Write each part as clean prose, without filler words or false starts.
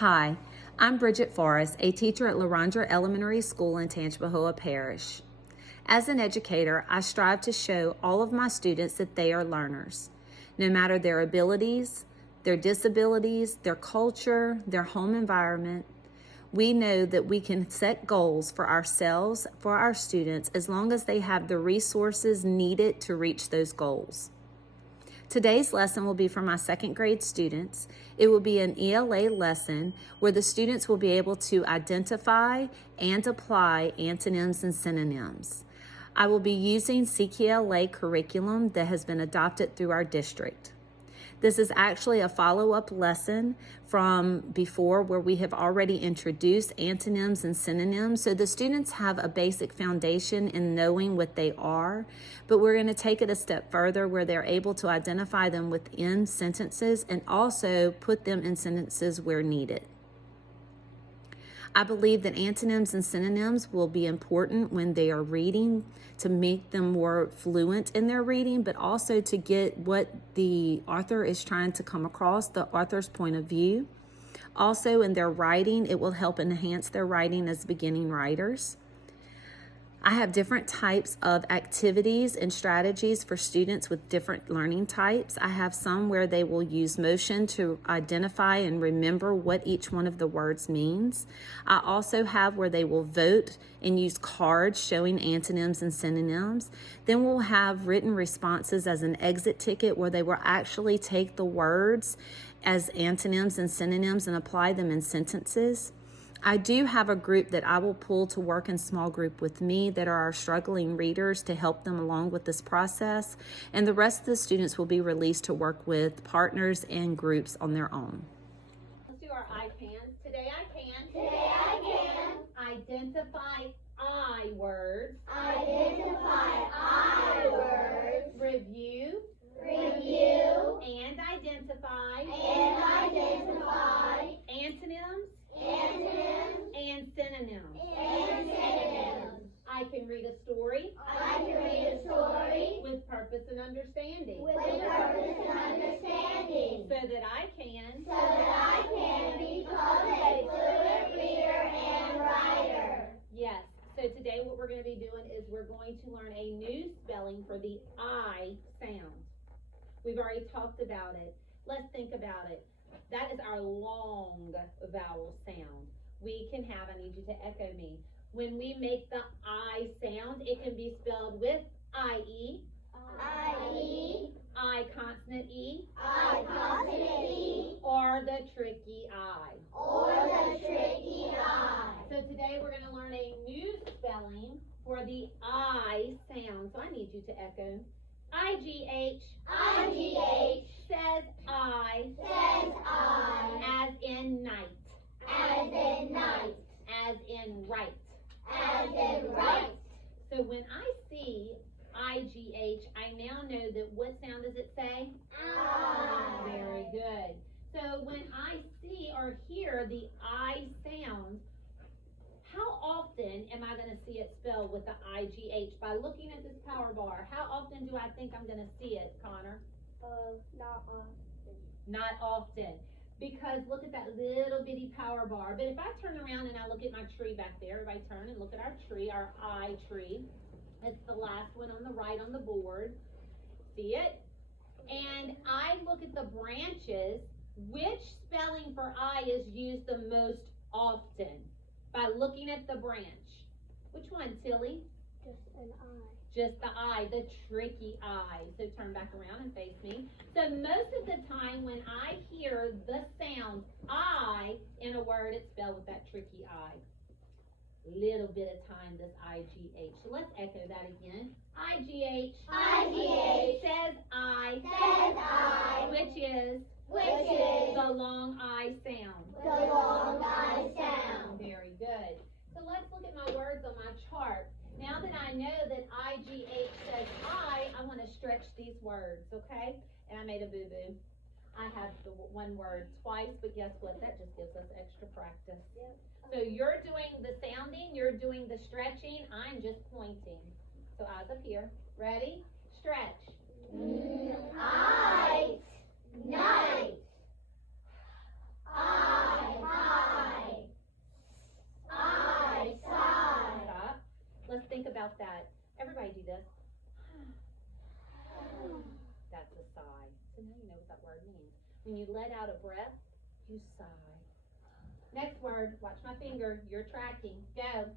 Hi, I'm Bridget Forrest, a teacher at Larondra Elementary School in Tangipahoa Parish. As an educator, I strive to show all of my students that they are learners, no matter their abilities, their disabilities, their culture, their home environment. We know that we can set goals for ourselves, for our students, as long as they have the resources needed to reach those goals. Today's lesson will be for my second grade students. It will be an ELA lesson where the students will be able to identify and apply antonyms and synonyms. I will be using CKLA curriculum that has been adopted through our district. This is actually a follow-up lesson from before where we have already introduced antonyms and synonyms. So the students have a basic foundation in knowing what they are, but we're going to take it a step further where they're able to identify them within sentences and also put them in sentences where needed. I believe that antonyms and synonyms will be important when they are reading to make them more fluent in their reading, but also to get what the author is trying to come across, the author's point of view. Also in their writing, it will help enhance their writing as beginning writers. I have different types of activities and strategies for students with different learning types. I have some where they will use motion to identify and remember what each one of the words means. I also have where they will vote and use cards showing antonyms and synonyms. Then we'll have written responses as an exit ticket where they will actually take the words as antonyms and synonyms and apply them in sentences. I do have a group that I will pull to work in small group with me that are our struggling readers to help them along with this process. And the rest of the students will be released to work with partners and groups on their own. Let's do our I cans. Today I can. Today I can. Identify I words. Identify I words. Review. Review. And identify. And identify. Antonyms. Antonyms. And synonyms. And synonyms. I can read a story. I can read a story. With purpose and understanding. With purpose and understanding. So that I can. So that I can become a fluent reader and writer. Yes. So today what we're going to be doing is we're going to learn a new spelling for the I sound. We've already talked about it. Let's think about it. That is our long vowel sound. We can have, I need you to echo me. When we make the I sound, it can be spelled with I-E, I-E, I consonant E, I consonant E, or the tricky I. or the tricky I. So today we're going to learn a new spelling for the I sound. So I need you to echo. I-G-H, I-G-H, says I, says I, as in night, as in night, as in right. as in right. So when I see I-G-H, I now know that what sound does it say? I. Very good. So when I see or hear the I sound, how often am I going to see it spelled with the I-G-H? By looking at this power bar, how often do I think I'm going to see it, Connor? Not on. Not often. Because look at that little bitty power bar. But if I turn around and I look at my tree back there, everybody turn and look at our tree, our I tree. It's the last one on the right on the board. See it? And I look at the branches. Which spelling for I is used the most often? By looking at the branch. Which one, Tilly? Just an I. Just the I, the tricky I. So turn back around and face me. So most of the time when I hear the sound I in a word, it's spelled with that tricky I. Little bit of time, this I-G-H. So let's echo that again. I-G-H. I-G-H. Says I. Says I. Which is Which is the long I sound. the long I sound. Very good. So let's look at my words on my chart. Now that I know that I-G-H says I want to stretch these words, okay? And I made a boo-boo. I have the one word twice, but guess what? That just gives us extra practice. Yep. So you're doing the sounding, you're doing the stretching, I'm just pointing. So eyes up here. Ready? Stretch. I. Night. I. about that? Everybody do this. That's a sigh. So now you know what that word means. When you let out a breath, you sigh. Next word, watch my finger. You're tracking. Go.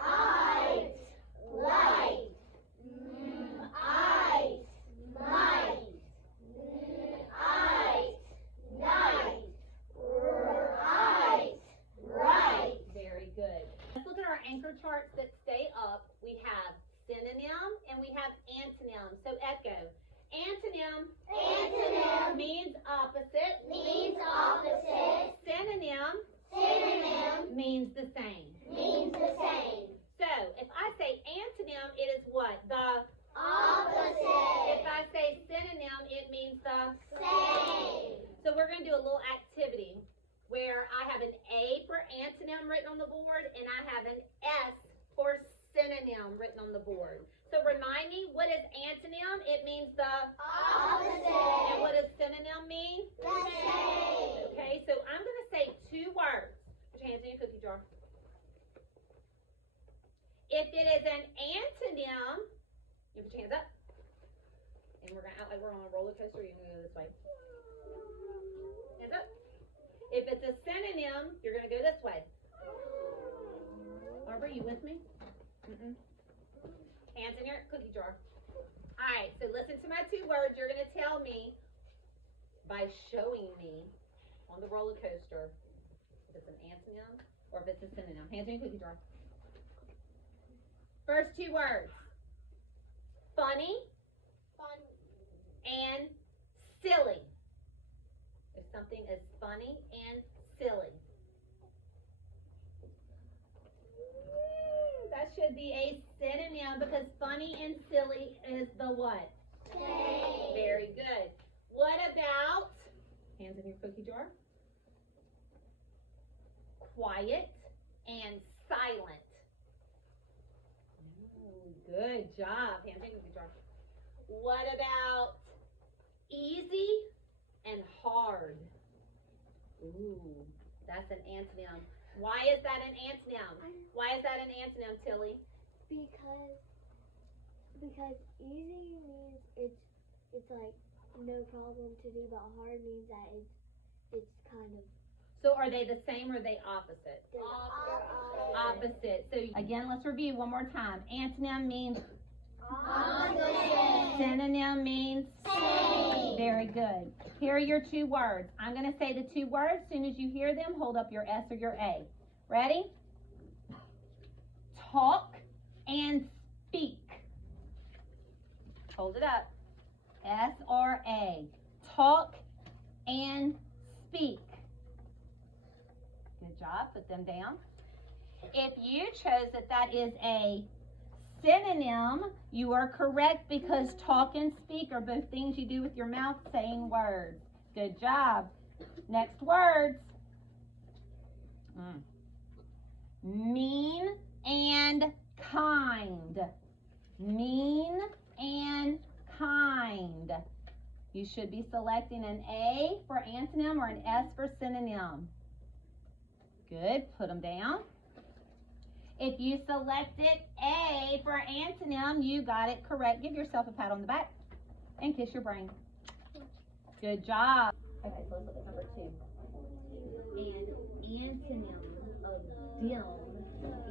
Ice, light, ice, might, ice, night, ice, right. Very good. Let's look at our anchor charts that stay up. We have synonym and we have antonym. So echo. Antonym. Antonym Means opposite. means opposite. Synonym Synonym means the same. means the same. So if I say antonym, it is what? The. Opposite. If I say synonym, it means the. Same. So we're going to do a little activity where I have an A for antonym written on the board and I have an S for synonym written on the board. So remind me, what is antonym? It means the. And Opposite. what does synonym mean? The same. Okay, so I'm going to say two words. Put your hands in your cookie jar. If it is an antonym, you put your hands up. And we're going to act like we're on a roller coaster. You're going to go this way. Hands up. If it's a synonym, you're going to go this way. Barbara, you with me? Mm-mm. Hands in your cookie jar. All right, so listen to my two words. You're going to tell me by showing me on the roller coaster if it's an antonym or if it's a synonym. Hands in your cookie jar. First two words. Funny Fun. and silly. If something is funny and silly. That should be a synonym because funny and silly is the what? Same. Very good. What about, hands in your cookie jar, quiet and silent? Ooh, good job. Hands in your cookie jar. What about easy and hard? Ooh, that's an antonym. Why is that an antonym? Why is that an antonym, Tilly? Because easy means it's like no problem to do, but hard means that it's kind of So are they the same or are they opposite? Opposite. So again, let's review one more time. Antonym means Opposite. synonym means Same. very good. Here are your two words. I'm going to say the two words. As soon as you hear them, hold up your S or your A. Ready? Talk and speak. Hold it up. S or A. Talk and speak. Good job. Put them down. If you chose that is a synonym, you are correct because talk and speak are both things you do with your mouth, saying words. Good job. Next words. Mean and kind. Mean and kind. You should be selecting an A for antonym or an S for synonym. Good. Put them down. If you selected A for antonym, you got it correct. Give yourself a pat on the back and kiss your brain. Good job. Okay, so let's look at number 2. And antonym of dim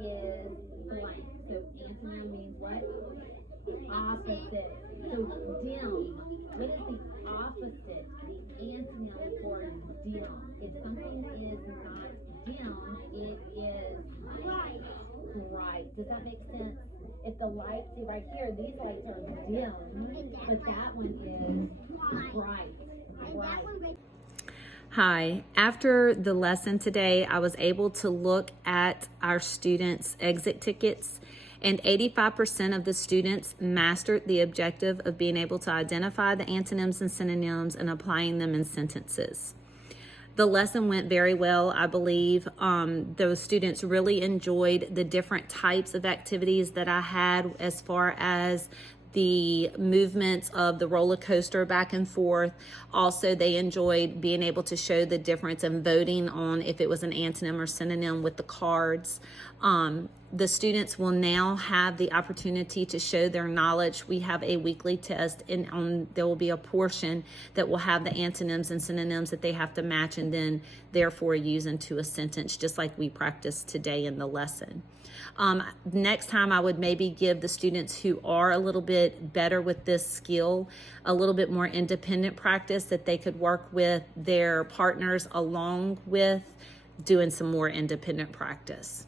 is blank. So antonym means what? Opposite. So dim. What is the opposite? The antonym for dim. If something is not dim, it is bright. Does that make sense? If the lights, see right here, these lights are dim, but that one is bright. Hi. After the lesson today, I was able to look at our students' exit tickets, and 85% of the students mastered the objective of being able to identify the antonyms and synonyms and applying them in sentences. The lesson went very well, I believe. Those students really enjoyed the different types of activities that I had as far as the movements of the roller coaster back and forth. Also, they enjoyed being able to show the difference and voting on if it was an antonym or synonym with the cards. The students will now have the opportunity to show their knowledge. We have a weekly test, and there will be a portion that will have the antonyms and synonyms that they have to match and then therefore use into a sentence, just like we practiced today in the lesson. Next time I would maybe give the students who are a little bit better with this skill a little bit more independent practice that they could work with their partners along with doing some more independent practice.